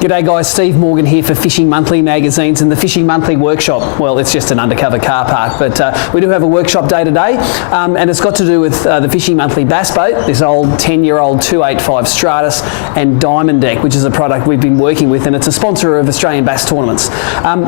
G'day guys, Steve Morgan here for Fishing Monthly magazines and the Fishing Monthly workshop. Well, it's just an undercover car park, but we do have a workshop day today, and it's got to do with the Fishing Monthly bass boat, this old 10-year-old 285 Stratus and Diamond Deck, which is a product we've been working with, and it's a sponsor of Australian bass tournaments.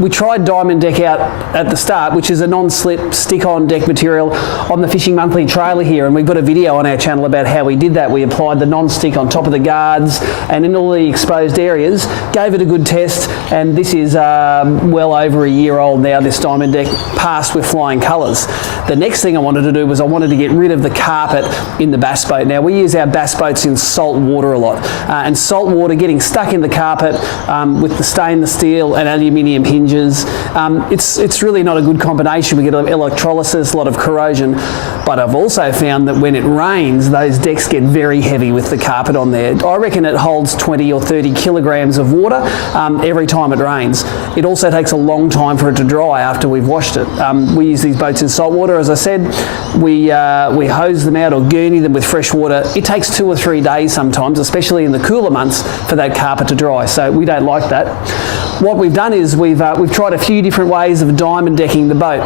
We tried Diamond Deck out at the start, which is a non-slip, stick-on deck material on the Fishing Monthly trailer here, and we've got a video on our channel about how we did that. We applied the non-stick on top of the guards and in all the exposed areas, gave it a good test, and this is well over a year old now, this Diamond Deck, passed with flying colours. The next thing I wanted to do was I wanted to get rid of the carpet in the bass boat. Now, we use our bass boats in salt water a lot, and salt water getting stuck in the carpet with the stainless steel and aluminium hinges, it's really not a good combination. We get electrolysis, a lot of corrosion, but I've also found that when it rains, those decks get very heavy with the carpet on there. I reckon it holds 20 or 30 kilograms of water every time it rains. It also takes a long time for it to dry after we've washed it. We use these boats in salt water, as I said. We hose them out or gurney them with fresh water. It takes 2 or 3 days sometimes, especially in the cooler months, for that carpet to dry, so we don't like that. What we've done is we've tried a few different ways of diamond decking the boat.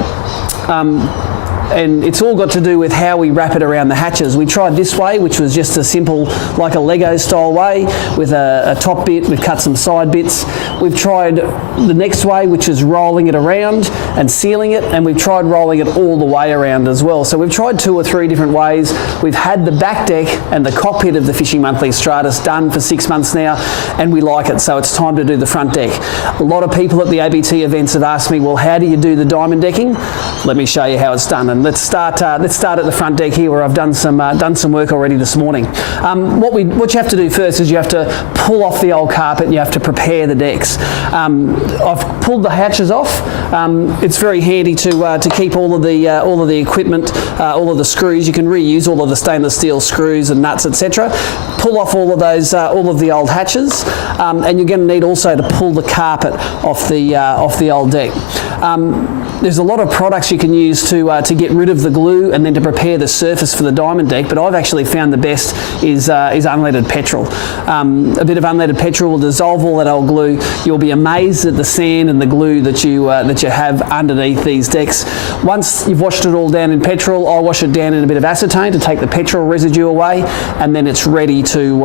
And it's all got to do with how we wrap it around the hatches. We tried this way, which was just a simple, like a Lego style way, with a top bit. We've cut some side bits. We've tried the next way, which is rolling it around and sealing it, and we've tried rolling it all the way around as well. So we've tried 2 or 3 different ways. We've had the back deck and the cockpit of the Fishing Monthly Stratus done for 6 months now, and we like it, so it's time to do the front deck. A lot of people at the ABT events have asked me, well, how do you do the diamond decking? Let me show you how it's done. And let's start at the front deck here, where I've done some work already this morning. What you have to do first is you have to pull off the old carpet and you have to prepare the decks. I've pulled the hatches off. It's very handy to keep all of the equipment, all of the screws. You can reuse all of the stainless steel screws and nuts, etc. Pull off all of those, all of the old hatches, and you're going to need also to pull the carpet off the old deck. There's a lot of products you can use to get rid of the glue and then to prepare the surface for the diamond deck, but I've actually found the best is unleaded petrol. A bit of unleaded petrol will dissolve all that old glue. You'll be amazed at the sand and the glue that you have underneath these decks. Once you've washed it all down in petrol, I'll wash it down in a bit of acetone to take the petrol residue away, and then it's ready to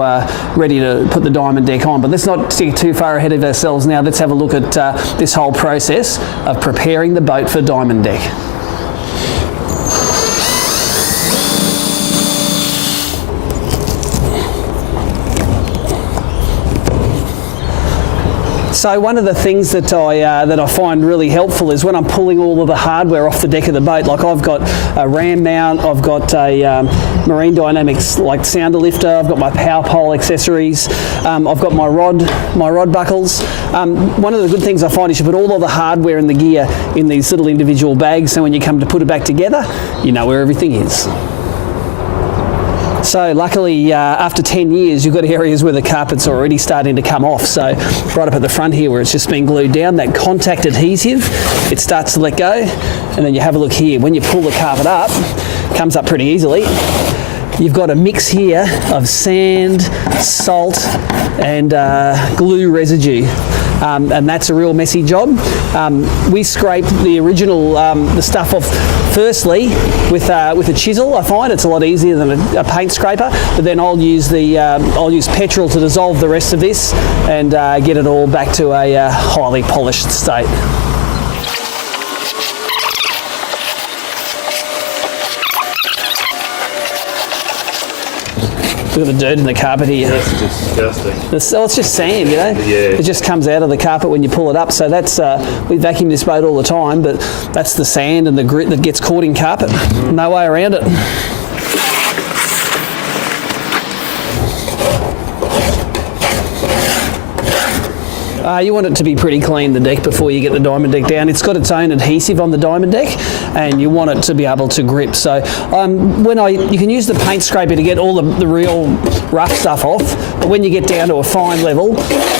put the diamond deck on. But let's not get too far ahead of ourselves now. Let's have a look at this whole process of preparing the boat for diamond deck. So one of the things that I find really helpful is when I'm pulling all of the hardware off the deck of the boat. Like, I've got a ram mount, I've got a Marine Dynamics like sounder lifter, I've got my power pole accessories, I've got my rod buckles. One of the good things I find is you put all of the hardware and the gear in these little individual bags, so when you come to put it back together, you know where everything is. So luckily, after 10 years, you've got areas where the carpet's already starting to come off. So right up at the front here, where it's just been glued down, that contact adhesive, it starts to let go. And then you have a look here. When you pull the carpet up, it comes up pretty easily. You've got a mix here of sand, salt, and glue residue. And that's a real messy job. We scrape the original the stuff off firstly with a chisel. I find it's a lot easier than a paint scraper. But then I'll use petrol to dissolve the rest of this and get it all back to a highly polished state. Look at the dirt in the carpet here. That's disgusting. It's just sand, you know? Yeah. It just comes out of the carpet when you pull it up. So that's, we vacuum this boat all the time, but that's the sand and the grit that gets caught in carpet. No way around it. You want it to be pretty clean, the deck, before you get the diamond deck down. It's got its own adhesive on the diamond deck, and you want it to be able to grip. So you can use the paint scraper to get all the real rough stuff off, but when you get down to a fine level,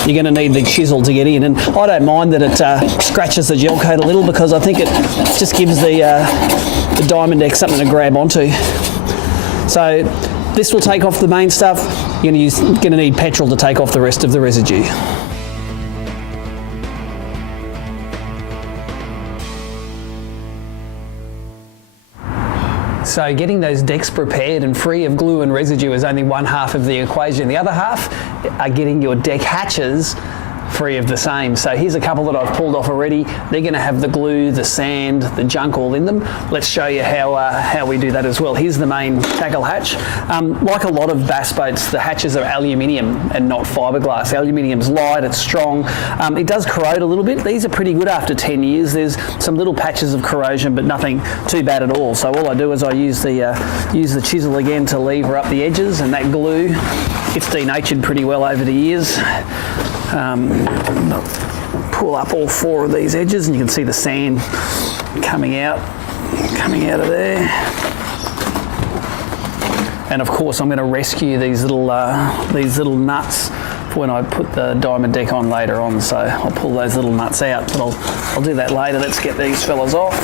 you're going to need the chisel to get in. And I don't mind that it scratches the gel coat a little, because I think it just gives the diamond deck something to grab onto. So this will take off the main stuff. You're going to need petrol to take off the rest of the residue. So getting those decks prepared and free of glue and residue is only one half of the equation. The other half are getting your deck hatches free of the same. So here's a couple that I've pulled off already. They're going to have the glue, the sand, the junk all in them. Let's show you how we do that as well. Here's the main tackle hatch. Like a lot of bass boats, the hatches are aluminium and not fiberglass. Aluminium's light, it's strong. It does corrode a little bit. These are pretty good after 10 years. There's some little patches of corrosion, but nothing too bad at all. So all I do is I use the chisel again to lever up the edges, and that glue, it's denatured pretty well over the years. Pull up all four of these edges and you can see the sand coming out of there. And of course I'm going to rescue these little nuts for when I put the diamond deck on later on, so I'll pull those little nuts out, but I'll do that later. Let's get these fellas off.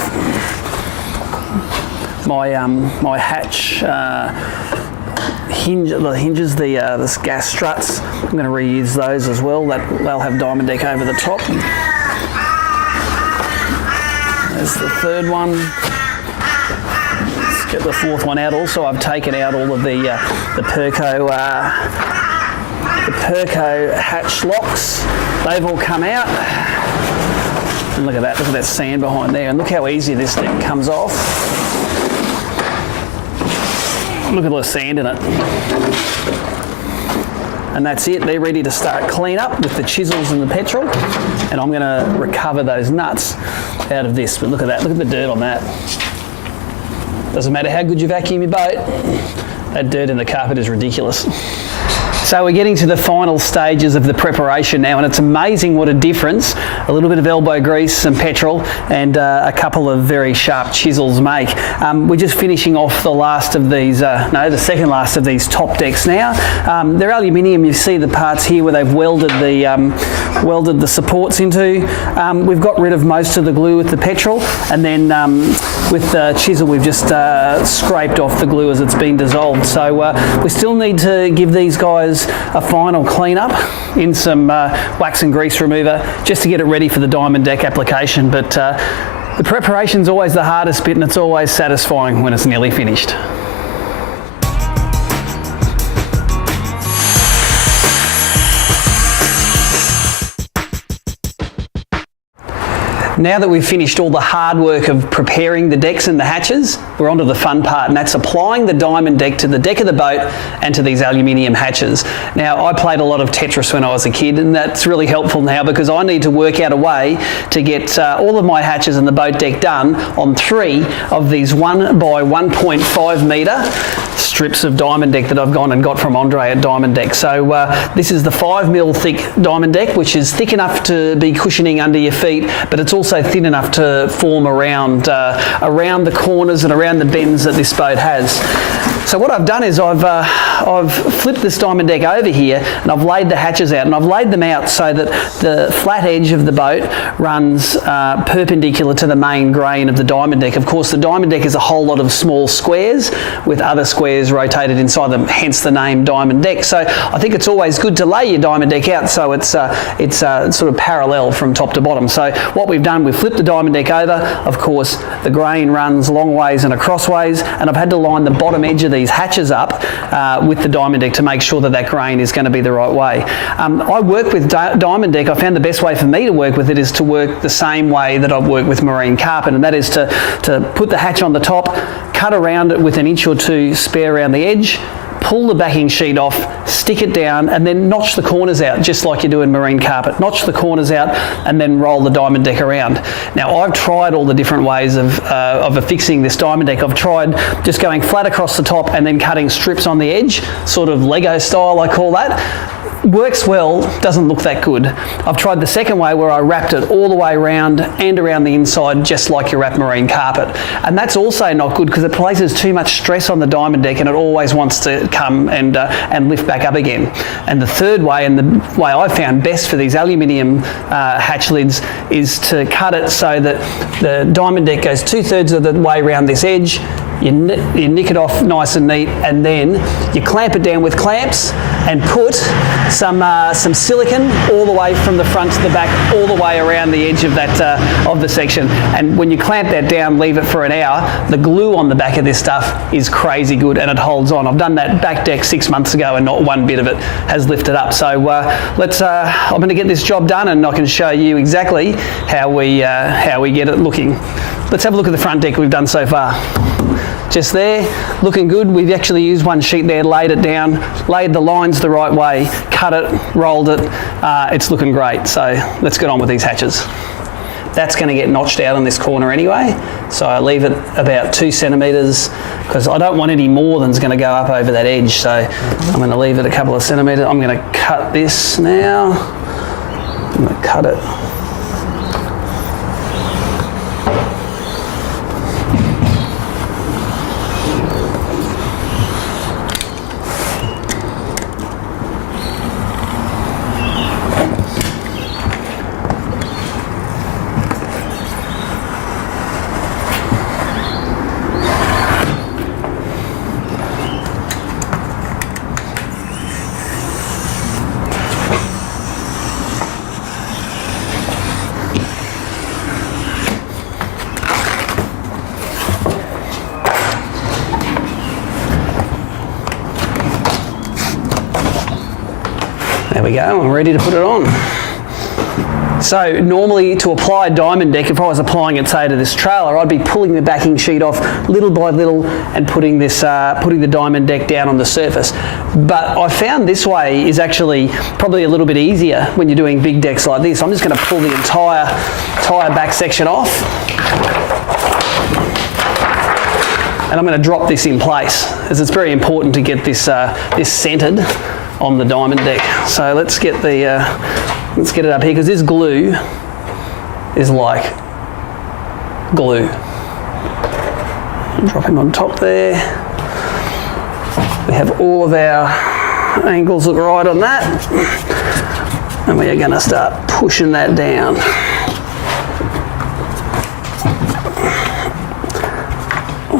My hatch hinges, the gas struts, I'm going to reuse those as well. They'll have diamond deck over the top. There's the third one. Let's get the fourth one out. Also, I've taken out all of the Perco hatch locks. They've all come out. And look at that sand behind there, and look how easy this thing comes off. Look at the sand in it. And that's it, they're ready to start clean up with the chisels and the petrol. And I'm going to recover those nuts out of this. But look at that, look at the dirt on that. Doesn't matter how good you vacuum your boat, that dirt in the carpet is ridiculous. So we're getting to the final stages of the preparation now, and it's amazing what a difference a little bit of elbow grease, some petrol, and a couple of very sharp chisels make. We're just finishing off the last of these, the second last of these top decks now. They're aluminium. You see the parts here where they've welded the supports into. We've got rid of most of the glue with the petrol, and then with the chisel we've just scraped off the glue as it's been dissolved. So we still need to give these guys a final clean up in some wax and grease remover just to get it ready for the diamond deck application. But the preparation's always the hardest bit, and it's always satisfying when it's nearly finished. Now that we've finished all the hard work of preparing the decks and the hatches, we're on to the fun part, and that's applying the diamond deck to the deck of the boat and to these aluminium hatches. Now, I played a lot of Tetris when I was a kid, and that's really helpful now because I need to work out a way to get all of my hatches and the boat deck done on 3 of these 1 by 1.5 metre strips of diamond deck that I've gone and got from Andre at Diamond Deck. So this is the 5mm thick diamond deck, which is thick enough to be cushioning under your feet, but it's also thin enough to form around the corners and around the bends that this boat has. So what I've done is I've flipped this diamond deck over here, and I've laid the hatches out, and I've laid them out so that the flat edge of the boat runs perpendicular to the main grain of the diamond deck. Of course, the diamond deck is a whole lot of small squares with other squares rotated inside them, hence the name diamond deck. So I think it's always good to lay your diamond deck out so it's sort of parallel from top to bottom. So what we've done, we've flipped the diamond deck over. Of course, the grain runs long ways and across ways, and I've had to line the bottom edge of these hatches up with the diamond deck to make sure that that grain is going to be the right way. I work with diamond deck. I found the best way for me to work with it is to work the same way that I've worked with marine carpet, and that is to put the hatch on the top, cut around it with 1 or 2 inches spare around the edge, pull the backing sheet off, stick it down, and then notch the corners out just like you do in marine carpet. Notch the corners out and then roll the diamond deck around. Now, I've tried all the different ways of affixing this diamond deck. I've tried just going flat across the top and then cutting strips on the edge, sort of Lego style, I call that. Works well, doesn't look that good. I've tried the second way where I wrapped it all the way around and around the inside just like you wrap marine carpet. And that's also not good because it places too much stress on the diamond deck and it always wants to come and lift back up again. And the third way, and the way I found best for these aluminium hatch lids, is to cut it so that the diamond deck goes 2/3 of the way around this edge. You nick it off nice and neat, and then you clamp it down with clamps, and put some silicone all the way from the front to the back, all the way around the edge of that of the section. And when you clamp that down, leave it for an hour, the glue on the back of this stuff is crazy good and it holds on. I've done that back deck 6 months ago and not one bit of it has lifted up. So I'm going to get this job done and I can show you exactly how we get it looking. Let's have a look at the front deck we've done so far. Just there, looking good. We've actually used one sheet there, laid it down, laid the lines the right way, cut it, rolled it. It's looking great. So let's get on with these hatches. That's going to get notched out on this corner anyway. So I leave it about 2 centimetres because I don't want any more than's going to go up over that edge. So I'm going to leave it a couple of centimetres. I'm going to cut this now. I'm going to cut it. There we go, I'm ready to put it on. So normally to apply a diamond deck, if I was applying it say to this trailer, I'd be pulling the backing sheet off little by little and putting the diamond deck down on the surface. But I found this way is actually probably a little bit easier when you're doing big decks like this. I'm just going to pull the entire back section off. And I'm going to drop this in place, as it's very important to get this centered on the diamond deck. So let's get it up here because this glue is like glue. Drop him on top there. We have all of our angles look right on that, and we are going to start pushing that down.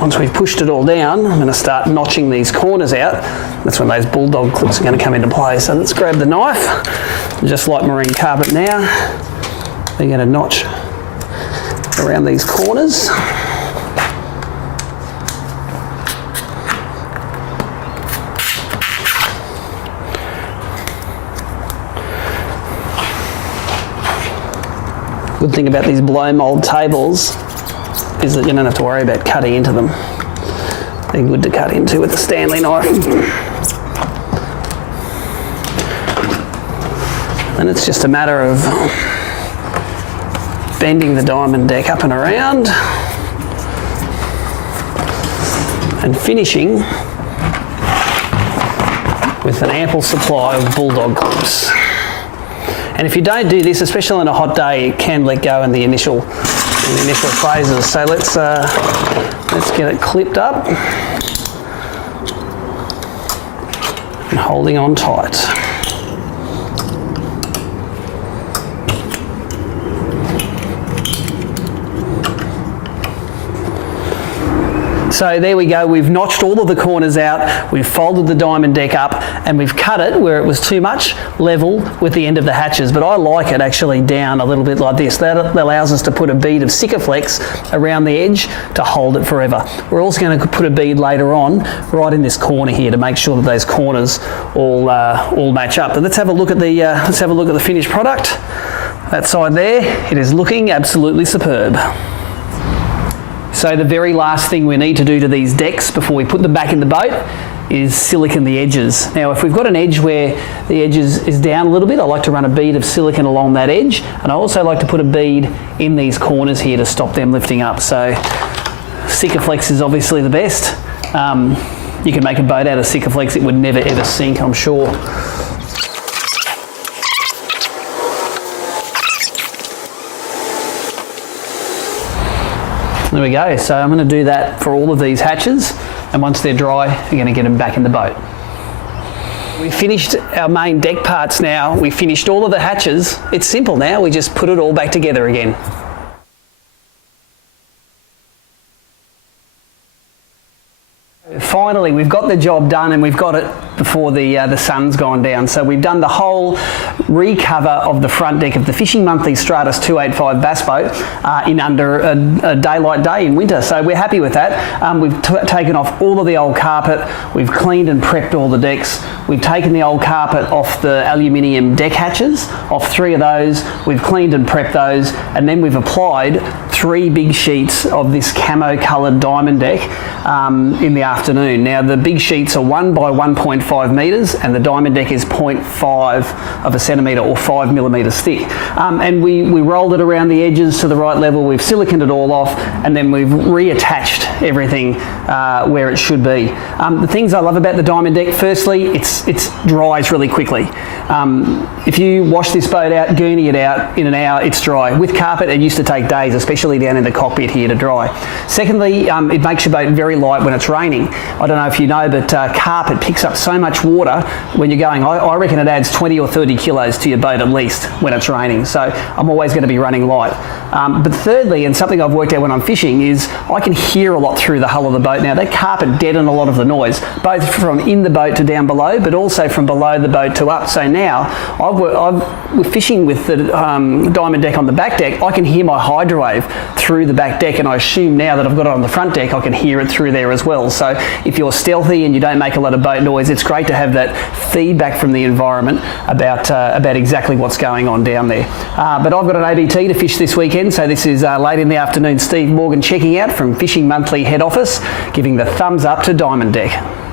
Once we've pushed it all down, I'm going to start notching these corners out. That's when those bulldog clips are going to come into play. So let's grab the knife, just like marine carpet now. We're going to notch around these corners. Good thing about these blow mold tables is that you don't have to worry about cutting into them. They're good to cut into with the Stanley knife. And it's just a matter of bending the diamond deck up and around and finishing with an ample supply of bulldog clips. And if you don't do this, especially on a hot day, it can let go in the initial phases. So let's get it clipped up and holding on tight. So there we go, we've notched all of the corners out, we've folded the diamond deck up, and we've cut it where it was too much level with the end of the hatches. But I like it actually down a little bit like this. That allows us to put a bead of Sikaflex around the edge to hold it forever. We're also going to put a bead later on right in this corner here to make sure that those corners all match up. But let's have a look at the finished product. That side there, it is looking absolutely superb. So the very last thing we need to do to these decks before we put them back in the boat is silicone the edges. Now if we've got an edge where the edge is down a little bit, I like to run a bead of silicone along that edge, and I also like to put a bead in these corners here to stop them lifting up. So Sikaflex is obviously the best. You can make a boat out of Sikaflex, it would never ever sink, I'm sure. There we go, so I'm going to do that for all of these hatches, and once they're dry, we're going to get them back in the boat. We finished our main deck parts now, we finished all of the hatches. It's simple now, we just put it all back together again. Finally, we've got the job done and we've got it before the sun's gone down. So we've done the whole recover of the front deck of the Fishing Monthly Stratus 285 bass boat in under a daylight day in winter. So we're happy with that. We've taken off all of the old carpet. We've cleaned and prepped all the decks. We've taken the old carpet off the aluminium deck hatches, off 3 of those. We've cleaned and prepped those, and then we've applied 3 big sheets of this camo coloured diamond deck in the afternoon. Now the big sheets are 1 by 1.5 metres and the diamond deck is 0.5 of a centimetre or 5 millimetres thick. And we rolled it around the edges to the right level. We've siliconed it all off, and then we've reattached everything where it should be. The things I love about the diamond deck, firstly, it dries really quickly. If you wash this boat out, gurney it out in an hour, it's dry. With carpet, it used to take days, especially down in the cockpit here, to dry. Secondly, it makes your boat very light when it's raining. I don't know if you know, but carpet picks up so much water when you're going. I reckon it adds 20 or 30 kilos to your boat at least when it's raining. So I'm always going to be running light. But thirdly, and something I've worked out when I'm fishing, is I can hear a lot through the hull of the boat now. That carpet deaden a lot of the noise, both from in the boat to down below, but also from below the boat to up. So now, we're fishing with the diamond deck on the back deck. I can hear my hydro wave through the back deck, and I assume now that I've got it on the front deck, I can hear it through there as well. So if you're stealthy and you don't make a lot of boat noise, it's great to have that feedback from the environment about exactly what's going on down there. But I've got an ABT to fish this weekend, so this is late in the afternoon. Steve Morgan checking out from Fishing Monthly head office, giving the thumbs up to Diamond Deck.